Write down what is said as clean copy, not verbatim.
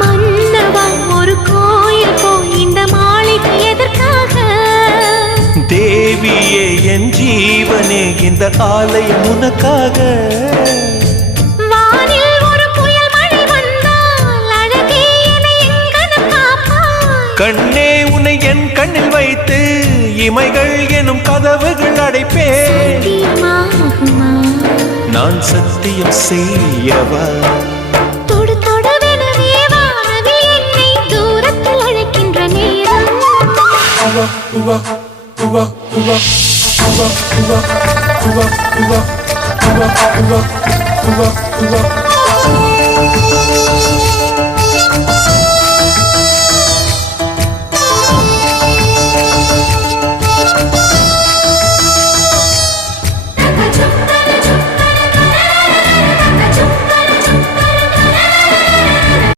மன்னவா ஒரு கோயில் போய் இந்த மாளிகை எதற்காக? தேவியே என் ஜீவனே இந்த ஆலயம் உனக்காக. வானில் ஒரு புயல் மழை வந்தால் அழகே என்னை எங்கனம் காப்பாய். கண்ணே உன்னை என் கண்ணில் வைத்து இமைகள் எனும் கதவுகள் அடைப்பேன். சத்தியமாகுமா? நான் சத்தியம் செய்யவா? தொடு தொடுவெனவே வானவில் என்னை தூரத்தில் அழைக்கின்ற நேரம்.